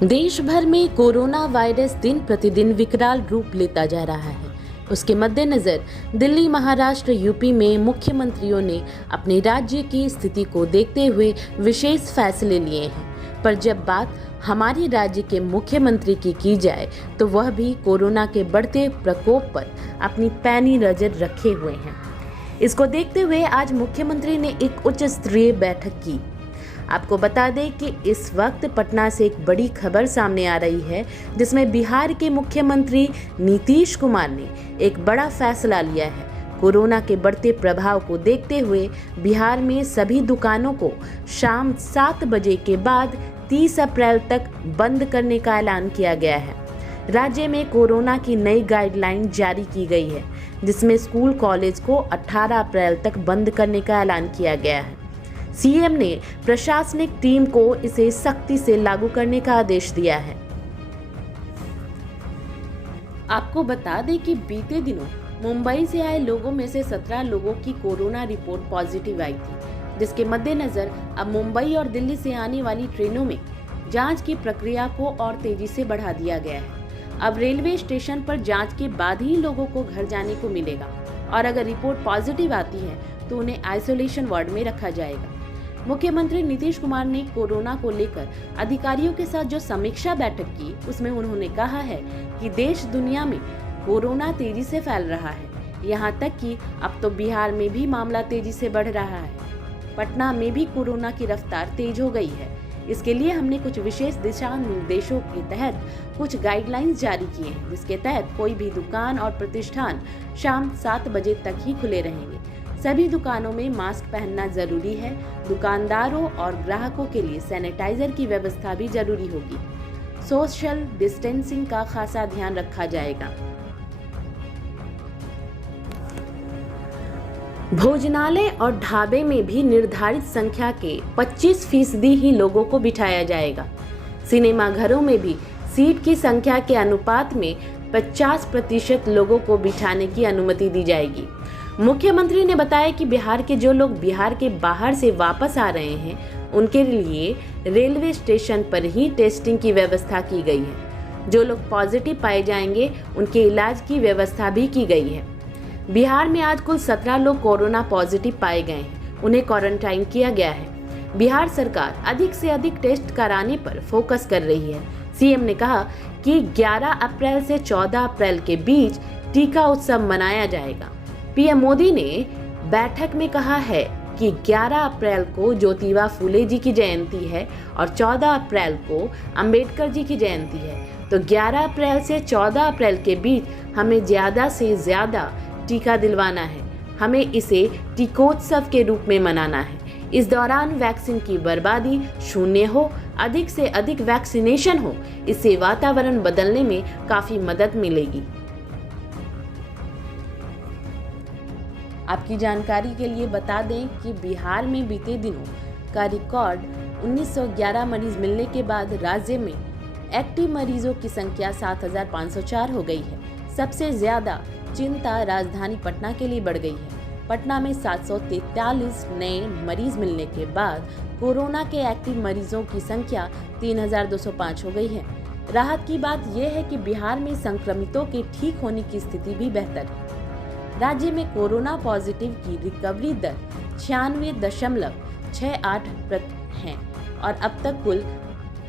देश भर में कोरोना वायरस दिन प्रतिदिन विकराल रूप लेता जा रहा है। उसके मद्देनजर दिल्ली, महाराष्ट्र, यूपी में मुख्यमंत्रियों ने अपने राज्य की स्थिति को देखते हुए विशेष फैसले लिए हैं। पर जब बात हमारे राज्य के मुख्यमंत्री की जाए तो वह भी कोरोना के बढ़ते प्रकोप पर अपनी पैनी नजर रखे हुए हैं। इसको देखते हुए आज मुख्यमंत्री ने एक उच्च स्तरीय बैठक की। आपको बता दें कि इस वक्त पटना से एक बड़ी खबर सामने आ रही है, जिसमें बिहार के मुख्यमंत्री नीतीश कुमार ने एक बड़ा फैसला लिया है। कोरोना के बढ़ते प्रभाव को देखते हुए बिहार में सभी दुकानों को शाम 7 बजे के बाद 30 अप्रैल तक बंद करने का ऐलान किया गया है। राज्य में कोरोना की नई गाइडलाइन जारी की गई है, जिसमें स्कूल कॉलेज को 18 अप्रैल तक बंद करने का ऐलान किया गया है। सीएम ने प्रशासनिक टीम को इसे सख्ती से लागू करने का आदेश दिया है। आपको बता दें कि बीते दिनों मुंबई से आए लोगों में से 17 लोगों की कोरोना रिपोर्ट पॉजिटिव आई थी, जिसके मद्देनजर अब मुंबई और दिल्ली से आने वाली ट्रेनों में जांच की प्रक्रिया को और तेजी से बढ़ा दिया गया है। अब रेलवे स्टेशन पर जांच के बाद ही लोगों को घर जाने को मिलेगा और अगर रिपोर्ट पॉजिटिव आती है तो उन्हें आइसोलेशन वार्ड में रखा जाएगा। मुख्यमंत्री नीतीश कुमार ने कोरोना को लेकर अधिकारियों के साथ जो समीक्षा बैठक की, उसमें उन्होंने कहा है कि देश दुनिया में कोरोना तेजी से फैल रहा है। यहाँ तक कि अब तो बिहार में भी मामला तेजी से बढ़ रहा है। पटना में भी कोरोना की रफ्तार तेज हो गई है। इसके लिए हमने कुछ विशेष दिशा निर्देशों के तहत कुछ गाइडलाइंस जारी किए हैं, जिसके तहत कोई भी दुकान और प्रतिष्ठान शाम 7 बजे तक ही खुले रहेंगे। सभी दुकानों में मास्क पहनना जरूरी है। दुकानदारों और ग्राहकों के लिए सैनिटाइजर की व्यवस्था भी जरूरी होगी। सोशल डिस्टेंसिंग का खासा ध्यान रखा जाएगा। भोजनालय और ढाबे में भी निर्धारित संख्या के 25% ही लोगों को बिठाया जाएगा। सिनेमा घरों में भी सीट की संख्या के अनुपात में 50% लोगों को बिठाने की अनुमति दी जाएगी। मुख्यमंत्री ने बताया कि बिहार के जो लोग बिहार के बाहर से वापस आ रहे हैं, उनके लिए रेलवे स्टेशन पर ही टेस्टिंग की व्यवस्था की गई है। जो लोग पॉजिटिव पाए जाएंगे, उनके इलाज की व्यवस्था भी की गई है। बिहार में आज कुल 17 लोग कोरोना पॉजिटिव पाए गए हैं। उन्हें क्वारंटाइन किया गया है। बिहार सरकार अधिक से अधिक टेस्ट कराने पर फोकस कर रही है। सीएम ने कहा कि 11 अप्रैल से 14 अप्रैल के बीच टीका उत्सव मनाया जाएगा। पीएम मोदी ने बैठक में कहा है कि 11 अप्रैल को ज्योतिबा फूले जी की जयंती है और 14 अप्रैल को अंबेडकर जी की जयंती है। तो 11 अप्रैल से 14 अप्रैल के बीच हमें ज़्यादा से ज़्यादा टीका दिलवाना है। हमें इसे टीकोत्सव के रूप में मनाना है। इस दौरान वैक्सीन की बर्बादी शून्य हो, अधिक से अधिक वैक्सीनेशन हो। इससे वातावरण बदलने में काफ़ी मदद मिलेगी। आपकी जानकारी के लिए बता दें कि बिहार में बीते दिनों का रिकॉर्ड 1911 मरीज मिलने के बाद राज्य में एक्टिव मरीजों की संख्या 7504 हो गई है। सबसे ज्यादा चिंता राजधानी पटना के लिए बढ़ गई है। पटना में 743 नए मरीज मिलने के बाद कोरोना के एक्टिव मरीजों की संख्या 3205 हो गई है। राहत की बात यह है कि बिहार में संक्रमितों के ठीक होने की स्थिति भी बेहतर है। राज्य में कोरोना पॉजिटिव की रिकवरी दर 96.68% है और अब तक कुल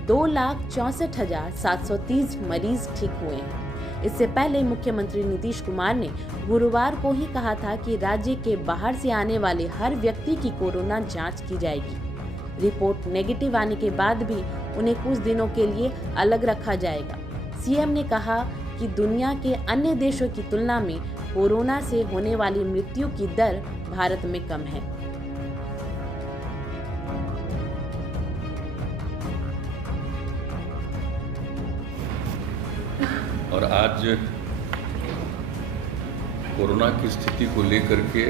2,64,730 मरीज ठीक हुए हैं। इससे पहले मुख्यमंत्री नीतीश कुमार ने गुरुवार को ही कहा था कि राज्य के बाहर से आने वाले हर व्यक्ति की कोरोना जांच की जाएगी। रिपोर्ट नेगेटिव आने के बाद भी उन्हें कुछ दिनों के लिए अलग रखा जाएगा। सीएम ने कहा कि दुनिया के अन्य देशों की तुलना में कोरोना से होने वाली मृत्यु की दर भारत में कम है। और आज कोरोना की स्थिति को लेकर के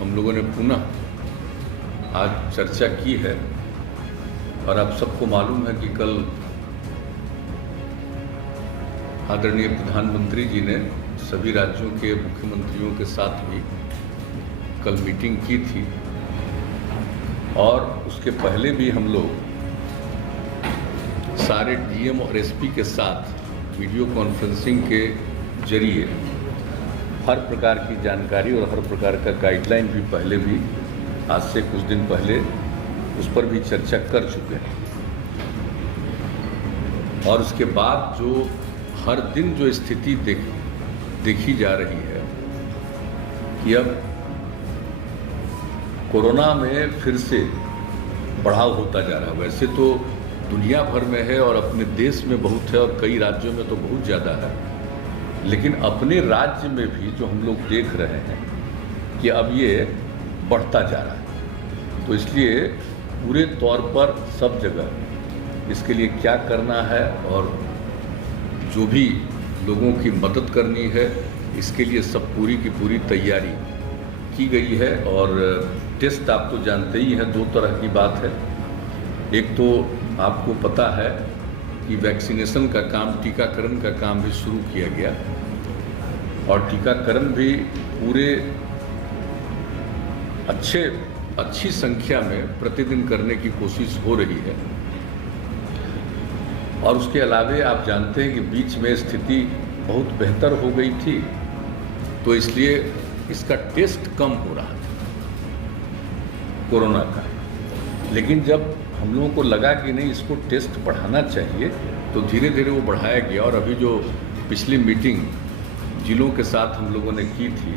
हम लोगों ने पुनः आज चर्चा की है और आप सबको मालूम है कि कल आदरणीय प्रधानमंत्री जी ने सभी राज्यों के मुख्यमंत्रियों के साथ भी कल मीटिंग की थी और उसके पहले भी हम लोग सारे डीएम और एसपी के साथ वीडियो कॉन्फ्रेंसिंग के जरिए हर प्रकार की जानकारी और हर प्रकार का गाइडलाइन भी पहले भी आज से कुछ दिन पहले उस पर भी चर्चा कर चुके हैं। और उसके बाद जो हर दिन जो स्थिति देखी जा रही है कि अब कोरोना में फिर से बढ़ाव होता जा रहा है। वैसे तो दुनिया भर में है और अपने देश में बहुत है और कई राज्यों में तो बहुत ज़्यादा है, लेकिन अपने राज्य में भी जो हम लोग देख रहे हैं कि अब ये बढ़ता जा रहा है। तो इसलिए पूरे तौर पर सब जगह इसके लिए क्या करना है और जो भी लोगों की मदद करनी है इसके लिए सब पूरी की पूरी तैयारी की गई है। और टेस्ट आप तो जानते ही हैं, दो तरह की बात है। एक तो आपको पता है कि वैक्सीनेशन का काम, टीकाकरण का काम भी शुरू किया गया और टीकाकरण भी पूरे अच्छी संख्या में प्रतिदिन करने की कोशिश हो रही है। और उसके अलावे आप जानते हैं कि बीच में स्थिति बहुत बेहतर हो गई थी, तो इसलिए इसका टेस्ट कम हो रहा था कोरोना का। लेकिन जब हम लोगों को लगा कि नहीं, इसको टेस्ट बढ़ाना चाहिए, तो धीरे धीरे वो बढ़ाया गया। और अभी जो पिछली मीटिंग जिलों के साथ हम लोगों ने की थी,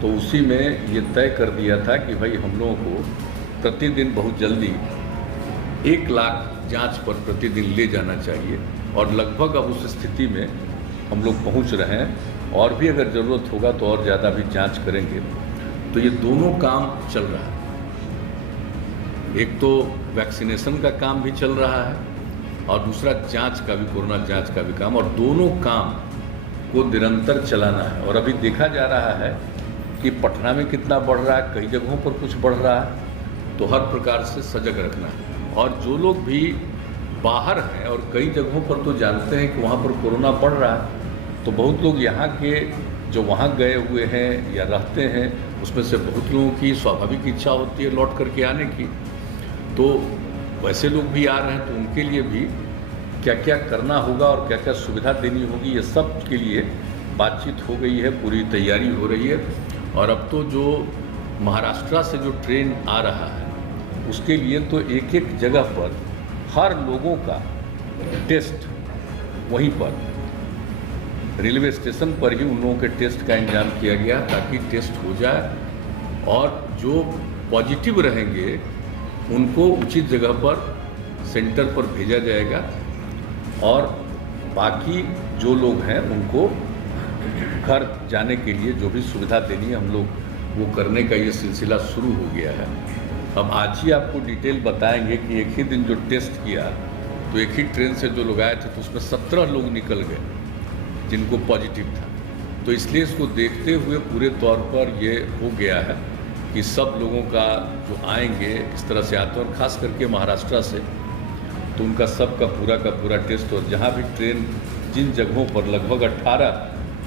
तो उसी में ये तय कर दिया था कि भाई हम लोगों को प्रतिदिन बहुत जल्दी 1 लाख जांच पर प्रतिदिन ले जाना चाहिए। और लगभग अब उस स्थिति में हम लोग पहुंच रहे हैं, और भी अगर ज़रूरत होगा तो और ज़्यादा भी जांच करेंगे। तो ये दोनों काम चल रहा है। एक तो वैक्सीनेशन का काम भी चल रहा है और दूसरा जांच का भी, कोरोना जांच का भी काम, और दोनों काम को निरंतर चलाना है। और अभी देखा जा रहा है कि पटना में कितना बढ़ रहा है, कई जगहों पर कुछ बढ़ रहा है, तो हर प्रकार से सजग रखना है। और जो लोग भी बाहर हैं और कई जगहों पर तो जानते हैं कि वहाँ पर कोरोना बढ़ रहा है, तो बहुत लोग यहाँ के जो वहाँ गए हुए हैं या रहते हैं, उसमें से बहुत लोगों की स्वाभाविक इच्छा होती है लौट करके आने की। तो वैसे लोग भी आ रहे हैं, तो उनके लिए भी क्या क्या करना होगा और क्या क्या सुविधा देनी होगी, ये सब के लिए बातचीत हो गई है, पूरी तैयारी हो रही है। और अब तो जो महाराष्ट्र से जो ट्रेन आ रहा है, उसके लिए तो एक एक जगह पर हर लोगों का टेस्ट वहीं पर रेलवे स्टेशन पर ही उन लोगों के टेस्ट का इंतजाम किया गया, ताकि टेस्ट हो जाए और जो पॉजिटिव रहेंगे उनको उचित जगह पर सेंटर पर भेजा जाएगा। और बाकी जो लोग हैं उनको घर जाने के लिए जो भी सुविधा देनी है, हम लोग वो करने का ये सिलसिला शुरू हो गया है। अब आज ही आपको डिटेल बताएंगे कि एक ही दिन जो टेस्ट किया, तो एक ही ट्रेन से जो लोग आए थे, तो उसमें 17 लोग निकल गए जिनको पॉजिटिव था। तो इसलिए इसको देखते हुए पूरे तौर पर ये हो गया है कि सब लोगों का जो आएंगे इस तरह से आते हैं, और ख़ास करके महाराष्ट्र से, तो उनका सब का पूरा टेस्ट। और जहाँ भी ट्रेन जिन जगहों पर लगभग 18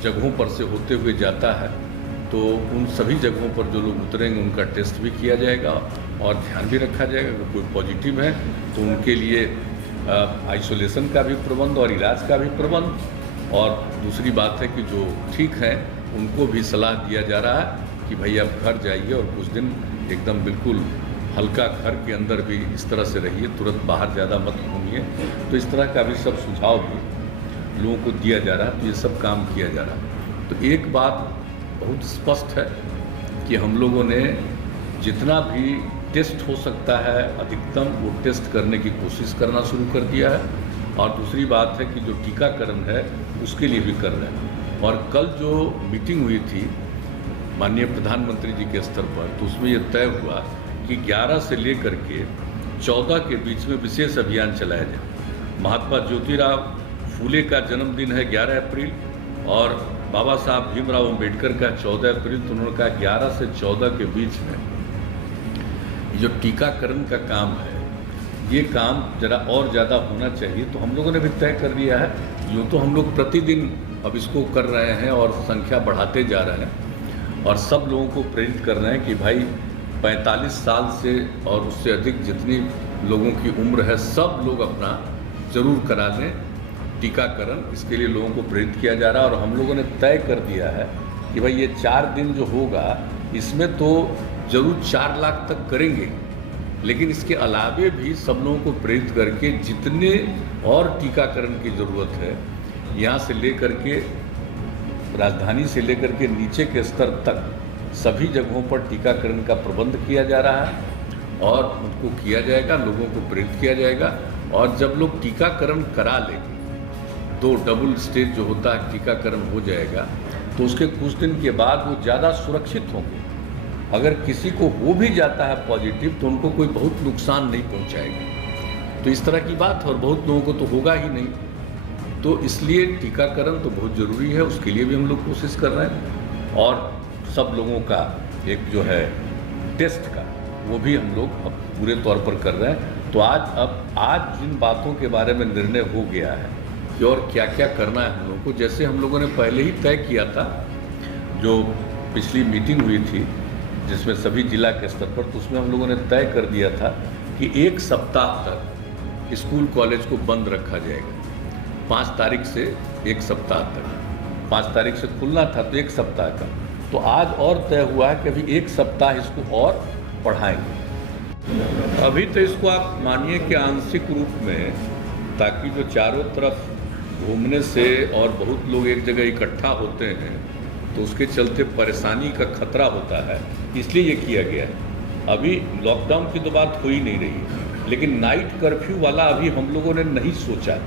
जगहों पर से होते हुए जाता है, तो उन सभी जगहों पर जो लोग उतरेंगे उनका टेस्ट भी किया जाएगा और ध्यान भी रखा जाएगा। अगर कोई पॉजिटिव है तो उनके लिए आइसोलेशन का भी प्रबंध और इलाज का भी प्रबंध। और दूसरी बात है कि जो ठीक हैं उनको भी सलाह दिया जा रहा है कि भाई आप घर जाइए और कुछ दिन एकदम बिल्कुल हल्का घर के अंदर भी इस तरह से रहिए, तुरंत बाहर ज़्यादा मत घूमिए। तो इस तरह का भी सब सुझाव भी लोगों को दिया जा रहा है, तो ये सब काम किया जा रहा है। तो एक बात बहुत स्पष्ट है कि हम लोगों ने जितना भी टेस्ट हो सकता है अधिकतम वो टेस्ट करने की कोशिश करना शुरू कर दिया है। और दूसरी बात है कि जो टीकाकरण है उसके लिए भी कर रहे हैं। और कल जो मीटिंग हुई थी माननीय प्रधानमंत्री जी के स्तर पर, तो उसमें ये तय हुआ कि 11 से लेकर के 14 के बीच में विशेष अभियान चलाया जाए। महात्मा ज्योतिराव फूले का जन्मदिन है 11 अप्रैल और बाबा साहब भीमराव अम्बेडकर का 14 अप्रैल। तो उन्होंने कहा 11 से 14 के बीच में जो टीकाकरण का काम है, ये काम जरा और ज़्यादा होना चाहिए। तो हम लोगों ने भी तय कर लिया है, यूँ तो हम लोग प्रतिदिन अब इसको कर रहे हैं और संख्या बढ़ाते जा रहे हैं और सब लोगों को प्रेरित कर रहे हैं कि भाई 45 साल से और उससे अधिक जितनी लोगों की उम्र है, सब लोग अपना जरूर करा लें टीकाकरण। इसके लिए लोगों को प्रेरित किया जा रहा है और हम लोगों ने तय कर दिया है कि भाई ये 4 दिन जो होगा इसमें तो जरूर 4 लाख तक करेंगे, लेकिन इसके अलावे भी सब लोगों को प्रेरित करके जितने और टीकाकरण की ज़रूरत है, यहाँ से लेकर के राजधानी से लेकर के नीचे के स्तर तक सभी जगहों पर टीकाकरण का प्रबंध किया जा रहा है और उनको किया जाएगा, लोगों को प्रेरित किया जाएगा। और जब लोग टीकाकरण करा लेंगे, 2 डबल स्टेज जो होता है टीकाकरण हो जाएगा, तो उसके कुछ दिन के बाद वो ज़्यादा सुरक्षित होंगे। अगर किसी को हो भी जाता है पॉजिटिव तो उनको कोई बहुत नुकसान नहीं पहुंचाएगा। तो इस तरह की बात है और बहुत लोगों को तो होगा ही नहीं। तो इसलिए टीकाकरण तो बहुत ज़रूरी है, उसके लिए भी हम लोग कोशिश कर रहे हैं और सब लोगों का एक जो है टेस्ट का वो भी हम लोग अब पूरे तौर पर कर रहे हैं। तो आज जिन बातों के बारे में निर्णय हो गया है कि और क्या क्या करना है हम लोगों को, जैसे हम लोगों ने पहले ही तय किया था, जो पिछली मीटिंग हुई थी जिसमें सभी जिला के स्तर पर, तो उसमें हम लोगों ने तय कर दिया था कि 1 सप्ताह तक स्कूल कॉलेज को बंद रखा जाएगा। 5 तारीख से 1 सप्ताह तक, 5 तारीख से खुलना था तो 1 सप्ताह का, तो आज और तय हुआ है कि अभी 1 सप्ताह इसको और बढ़ाएंगे। अभी तो इसको आप मानिए कि आंशिक रूप में, ताकि जो चारों तरफ घूमने से और बहुत लोग एक जगह इकट्ठा होते हैं तो उसके चलते परेशानी का खतरा होता है, इसलिए ये किया गया है। अभी लॉकडाउन की तो बात हो ही नहीं रही है, लेकिन नाइट कर्फ्यू वाला अभी हम लोगों ने नहीं सोचा,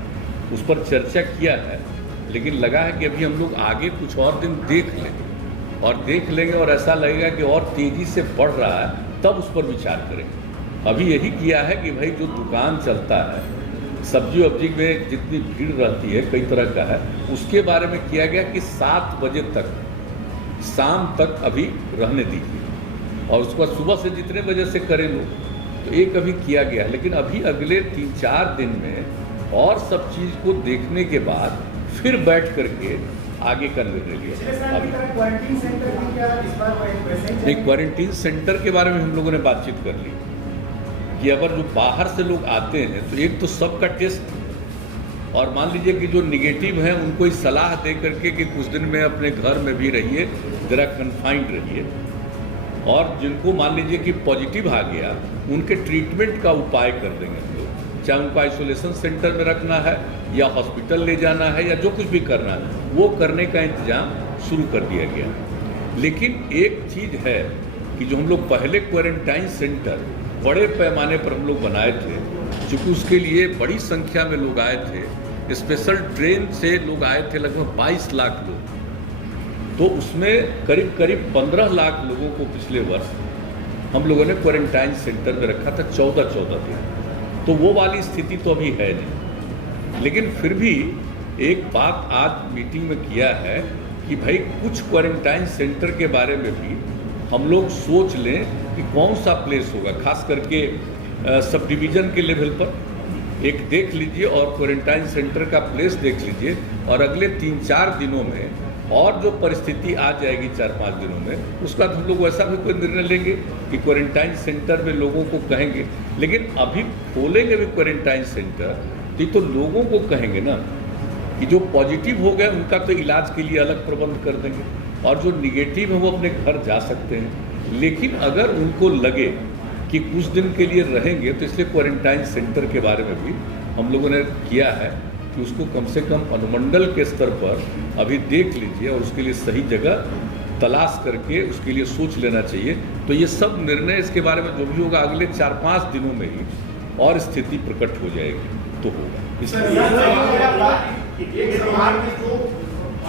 उस पर चर्चा किया है, लेकिन लगा है कि अभी हम लोग आगे कुछ और दिन देख लेंगे और ऐसा लगेगा कि और तेज़ी से बढ़ रहा है तब उस पर विचार करेंगे। अभी यही किया है कि भाई जो दुकान चलता है, सब्जी वब्जी में जितनी भीड़ रहती है कई तरह का है, उसके बारे में किया गया कि 7 बजे तक शाम तक अभी रहने दीजिए और उसके बाद सुबह से जितने बजे से करें लोग, तो एक अभी किया गया। लेकिन अभी अगले 3-4 दिन में और सब चीज़ को देखने के बाद फिर बैठ करके आगे का निर्णय लिया। अभी एक क्वारंटीन सेंटर के बारे में हम लोगों ने बातचीत कर ली कि अगर जो बाहर से लोग आते हैं तो एक तो सबका टेस्ट, और मान लीजिए कि जो निगेटिव हैं उनको ही सलाह दे करके कि कुछ दिन में अपने घर में भी रहिए, ज़रा कन्फाइंड रहिए, और जिनको मान लीजिए कि पॉजिटिव आ गया उनके ट्रीटमेंट का उपाय कर देंगे हम लोग, चाहे उनको आइसोलेशन सेंटर में रखना है या हॉस्पिटल ले जाना है या जो कुछ भी करना है वो करने का इंतजाम शुरू कर दिया गया। लेकिन एक चीज़ है कि जो हम लोग पहले क्वारंटाइन सेंटर बड़े पैमाने पर हम लोग बनाए थे, चूँकि उसके लिए बड़ी संख्या में लोग आए थे, स्पेशल ट्रेन से लोग आए थे, लगभग 22 लाख लोग, तो उसमें करीब 15 लाख लोगों को पिछले वर्ष हम लोगों ने क्वारंटाइन सेंटर में रखा था 14 दिन। तो वो वाली स्थिति तो अभी है नहीं, लेकिन फिर भी एक बात आज मीटिंग में किया है कि भाई कुछ क्वारंटाइन सेंटर के बारे में भी हम लोग सोच लें कि कौन सा प्लेस होगा, खास करके सब डिवीज़न के लेवल पर एक देख लीजिए और क्वारंटाइन सेंटर का प्लेस देख लीजिए, और अगले 3-4 दिनों में और जो परिस्थिति आ जाएगी 4-5 दिनों में, उसका हम लोग वैसा भी कोई निर्णय लेंगे कि क्वारंटाइन सेंटर में लोगों को कहेंगे। लेकिन अभी खोलेंगे भी क्वारंटाइन सेंटर तो लोगों को कहेंगे ना कि जो पॉजिटिव हो गए उनका तो इलाज के लिए अलग प्रबंध कर देंगे, और जो निगेटिव है वो अपने घर जा सकते हैं। लेकिन अगर उनको लगे कि कुछ दिन के लिए रहेंगे, तो इसलिए क्वारंटाइन सेंटर के बारे में भी हम लोगों ने किया है कि उसको कम से कम अनुमंडल के स्तर पर अभी देख लीजिए और उसके लिए सही जगह तलाश करके उसके लिए सोच लेना चाहिए। तो ये सब निर्णय इसके बारे में जो भी होगा अगले 4-5 दिनों में ही और स्थिति प्रकट हो जाएगी तो होगा।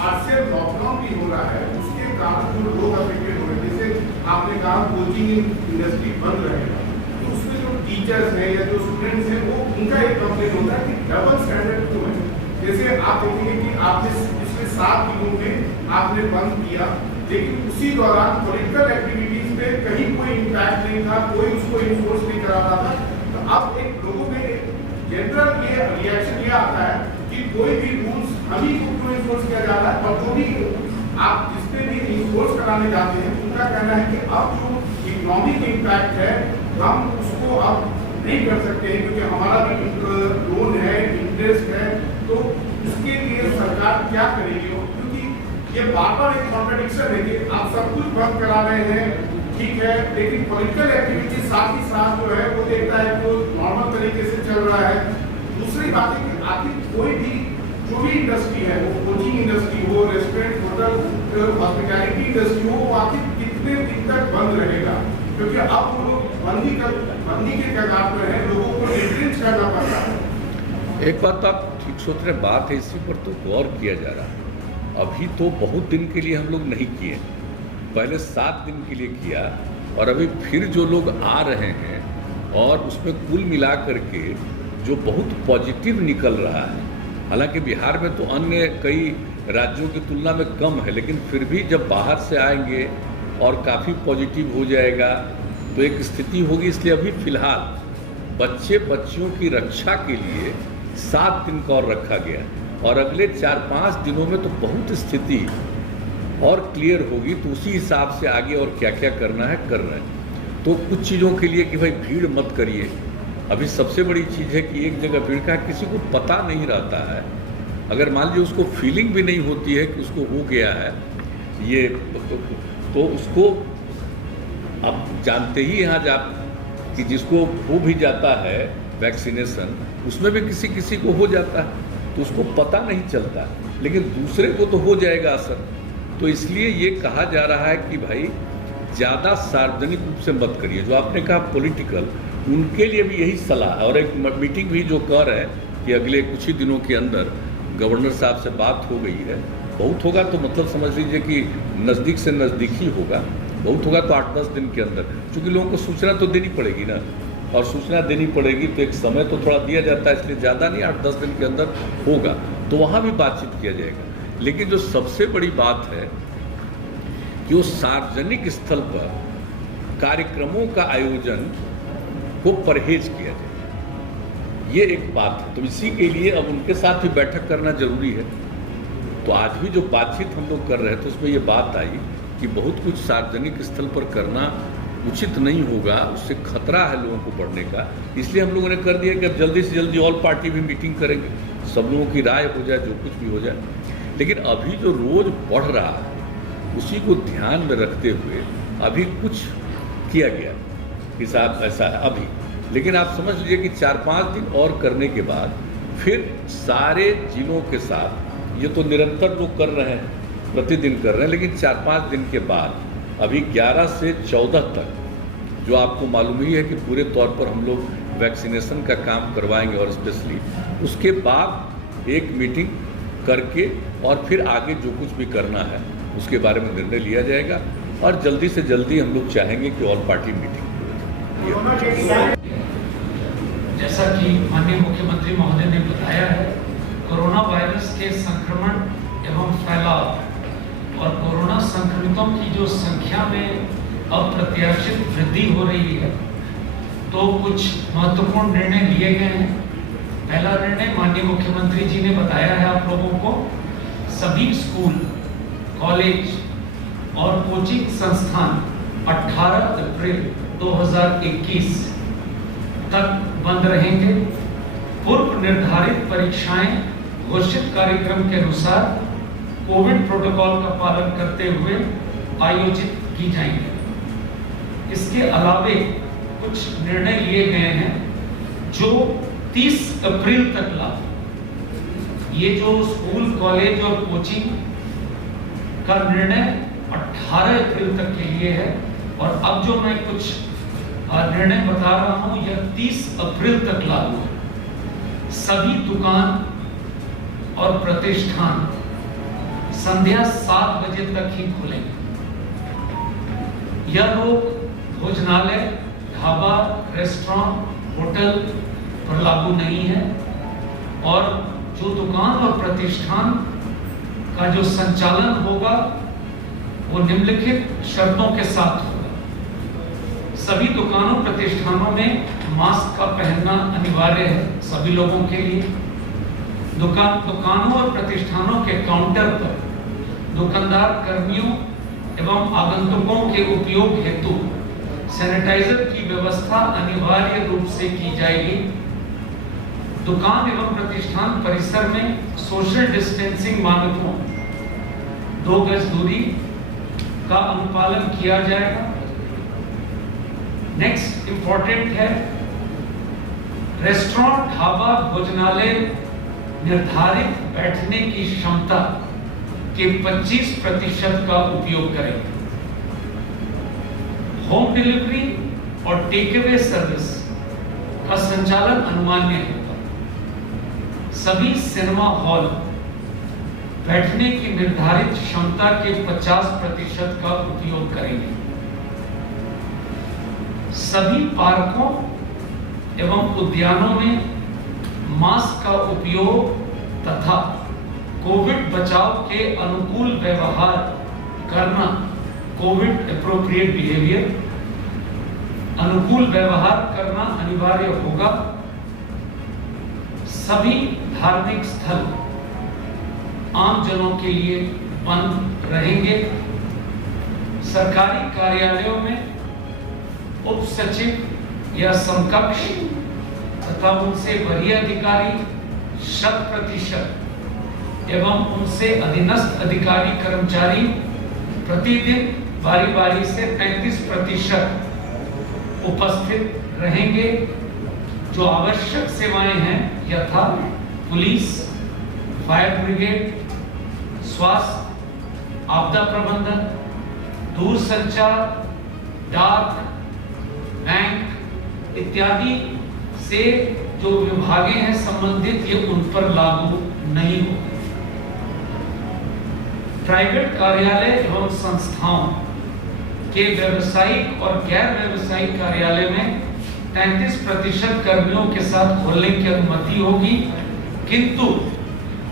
आज से लॉकडाउन भी हो रहा है, उसके कारण जो लोग अफेक्टेड हो रहे हैं, जैसे आपने कहा कोचिंग इंडस्ट्री बंद रहेगा, तो उसमें जो टीचर्स हैं या जो स्टूडेंट्स हैं वो उनका एक कंप्लेन होता है कि डबल स्टैंडर्ड क्यों है। जैसे आप देखेंगे कि आपने पिछले 7 दिनों में आपने बंद किया, लेकिन उसी दौरान पॉलिटिकल एक्टिविटीज में कहीं कोई इम्पैक्ट नहीं था, कोई उसको इन्फोर्स नहीं करा रहा था। तो अब एक लोगों में जनरल ये रिएक्शन ये आता है कि कोई भी रूल्स हम ही को क्यों इन्फोर्स किया जा रहा है, और जो भी आप जिसपे भी इन्फोर्स कराने जाते हैं उनका कहना है कि अब जो इकोनॉमिक इम्पैक्ट है हम उसको अब नहीं कर सकते हैं, क्योंकि हमारा भी लोन है, इंटरेस्ट क्या करेंगे? क्योंकि ये बार-बार एक कॉन्ट्रडिक्शन है कि आप सब कुछ बंद करा रहे हैं, ठीक है, लेकिन पॉलिटिकल एक्टिविटी साथ ही साथ जो है वो देखता है कि वो नॉर्मल तरीके से चल रहा है। दूसरी बात है कि आखिर कोई भी जो भी इंडस्ट्री है, वो कोचिंग इंडस्ट्री हो, रेस्टोरेंट, होटल, हॉस्पिटैलिटी इंडस्ट्री हो, वो आखिर कितने दिन तक बंद रहेगा? क्योंकि अब वो लोग बंदी के कगार पर है, लोगों को रिट्रीट करना पड़ रहा है। एक बात तो आप ठीक सोच रहे, बात है इसी पर तो गौर किया जा रहा है। अभी तो बहुत दिन के लिए हम लोग नहीं किए, पहले 7 दिन के लिए किया, और अभी फिर जो लोग आ रहे हैं और उसमें कुल मिला करके जो बहुत पॉजिटिव निकल रहा है, हालांकि बिहार में तो अन्य कई राज्यों की तुलना में कम है, लेकिन फिर भी जब बाहर से आएंगे और काफ़ी पॉजिटिव हो जाएगा तो एक स्थिति होगी। इसलिए अभी फ़िलहाल बच्चियों की रक्षा के लिए 7 दिन का और रखा गया, और अगले 4-5 दिनों में तो बहुत स्थिति और क्लियर होगी, तो उसी हिसाब से आगे और क्या क्या करना है कर रहे हैं। तो कुछ चीज़ों के लिए कि भाई भीड़ मत करिए। अभी सबसे बड़ी चीज़ है कि एक जगह भीड़ का किसी को पता नहीं रहता है, अगर मान लीजिए उसको फीलिंग भी नहीं होती है कि उसको हो गया है ये, तो उसको अब जानते ही यहाँ जा कि जिसको हो भी जाता है वैक्सीनेशन, उसमें भी किसी किसी को हो जाता है तो उसको पता नहीं चलता, लेकिन दूसरे को तो हो जाएगा असर। तो इसलिए ये कहा जा रहा है कि भाई ज़्यादा सार्वजनिक रूप से मत करिए। जो आपने कहा पॉलिटिकल, उनके लिए भी यही सलाह है, और एक मीटिंग भी जो कर रहे हैं कि अगले कुछ ही दिनों के अंदर गवर्नर साहब से बात हो गई है। बहुत होगा तो मतलब समझ लीजिए कि नज़दीक से नज़दीक ही होगा, बहुत होगा तो 8-10 दिन के अंदर, क्योंकि लोगों को सूचना तो देनी पड़ेगी ना, और सूचना देनी पड़ेगी तो एक समय तो थोड़ा दिया जाता है, इसलिए ज़्यादा नहीं 8-10 दिन के अंदर होगा, तो वहाँ भी बातचीत किया जाएगा। लेकिन जो सबसे बड़ी बात है कि वो सार्वजनिक स्थल पर कार्यक्रमों का आयोजन को परहेज किया जाए, ये एक बात है। तो इसी के लिए अब उनके साथ भी बैठक करना जरूरी है। तो आज भी जो बातचीत हम लोग कर रहे थे उसमें ये बात आई कि बहुत कुछ सार्वजनिक स्थल पर करना उचित नहीं होगा, उससे खतरा है लोगों को बढ़ने का। इसलिए हम लोगों ने कर दिया कि अब जल्दी से जल्दी ऑल पार्टी भी मीटिंग करेंगे, सब लोगों की राय हो जाए, जो कुछ भी हो जाए। लेकिन अभी जो रोज़ बढ़ रहा है उसी को ध्यान में रखते हुए अभी कुछ किया गया कि साहब ऐसा है अभी। लेकिन आप समझ लीजिए कि 4-5 दिन और करने के बाद फिर सारे जिलों के साथ, ये तो निरंतर लोग कर रहे हैं, प्रतिदिन कर रहे हैं, लेकिन 4-5 दिन के बाद अभी 11 से 14 तक जो आपको मालूम ही है कि पूरे तौर पर हम लोग वैक्सीनेशन का काम करवाएंगे, और स्पेशली उसके बाद एक मीटिंग करके और फिर आगे जो कुछ भी करना है उसके बारे में निर्णय लिया जाएगा, और जल्दी से जल्दी हम लोग चाहेंगे कि ऑल पार्टी मीटिंग हो। जैसा कि माननीय मुख्यमंत्री महोदय ने बताया है, कोरोना वायरस के संक्रमण एवं फैलाव और कोरोना संक्रमितों की जो संख्या में अप्रत्याशित वृद्धि हो रही है, तो कुछ महत्वपूर्ण निर्णय लिए गए हैं। पहला निर्णय माननीय मुख्यमंत्री जी ने बताया है आप लोगों को, सभी स्कूल, कॉलेज और कोचिंग संस्थान 18 अप्रैल 2021 तक बंद रहेंगे। पूर्व निर्धारित परीक्षाएं घोषित कार्यक्रम के अनुसार कोविड प्रोटोकॉल का पालन करते हुए आयोजित की जाएंगी। इसके अलावे कुछ निर्णय लिए गए हैं जो 30 अप्रैल तक लागू। ये जो स्कूल, कॉलेज और कोचिंग का निर्णय 18 अप्रैल तक के लिए है, और अब जो मैं कुछ निर्णय बता रहा हूं यह 30 अप्रैल तक लागू है। सभी दुकान और प्रतिष्ठान संध्या 7 बजे तक ही खुलेंगे। यह लोग भोजनालय, ढाबा, रेस्टोरेंट, होटल पर लागू नहीं है, और जो दुकान और प्रतिष्ठान का जो संचालन होगा वो निम्नलिखित शर्तों के साथ होगा। सभी दुकानों प्रतिष्ठानों में मास्क का पहनना अनिवार्य है सभी लोगों के लिए। दुकानों और प्रतिष्ठानों के काउंटर पर दुकानदार कर्मियों एवं आगंतुकों के उपयोग हेतु सैनिटाइजर की व्यवस्था अनिवार्य रूप से की जाएगी। दुकान एवं प्रतिष्ठान परिसर में सोशल डिस्टेंसिंग मानकों 2 गज दूरी का अनुपालन किया जाएगा। नेक्स्ट इंपॉर्टेंट है, रेस्टोरेंट, ढाबा, भोजनालय निर्धारित बैठने की क्षमता के 25% का उपयोग करेंगे। होम डिलीवरी और टेक अवे सर्विस का संचालन अनुमान्य होगा। सभी सिनेमा हॉल बैठने की निर्धारित क्षमता के 50% का उपयोग करेंगे। सभी पार्कों एवं उद्यानों में मास्क का उपयोग तथा कोविड बचाव के अनुकूल व्यवहार करना, कोविड एप्रोप्रिएट बिहेवियर, अनुकूल व्यवहार करना अनिवार्य होगा। सभी धार्मिक स्थल आम जनों के लिए बंद रहेंगे। सरकारी कार्यालयों में उप सचिव या समकक्ष तथा उनसे वरीय अधिकारी 100% एवं उनसे अधीनस्थ अधिकारी कर्मचारी प्रतिदिन बारी बारी से 35% उपस्थित रहेंगे। जो आवश्यक सेवाएं हैं यथा पुलिस, फायर ब्रिगेड, स्वास्थ्य, आपदा प्रबंधन, दूरसंचार, डाक, बैंक इत्यादि से जो विभागें हैं संबंधित, ये उन पर लागू नहीं होगा। प्राइवेट कार्यालय एवं संस्थाओं के व्यावसायिक और गैर व्यावसायिक कार्यालय में 33% कर्मियों के साथ खोलने की अनुमति होगी, किंतु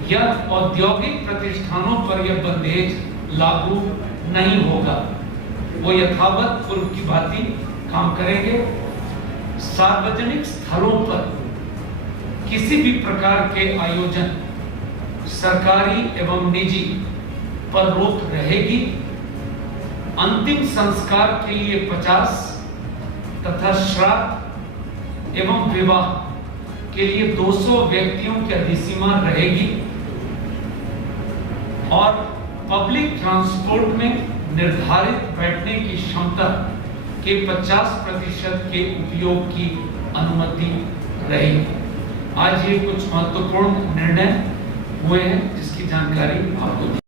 यह औद्योगिक प्रतिष्ठानों पर यह बंदेज लागू नहीं होगा। वो यथावत पूर्व की भांति काम करेंगे। सार्वजनिक स्थलों पर किसी भी प्रकार के आयोजन सरकारी एवं निजी पर रोक रहेगी। अंतिम संस्कार के लिए 50 तथा श्राद्ध एवं विवाह के लिए 200 व्यक्तियों की अधिसीमा रहेगी और पब्लिक ट्रांसपोर्ट में निर्धारित बैठने की क्षमता के 50% के उपयोग की अनुमति रहेगी। आज ये कुछ महत्वपूर्ण निर्णय हुए हैं जिसकी जानकारी आपको दी।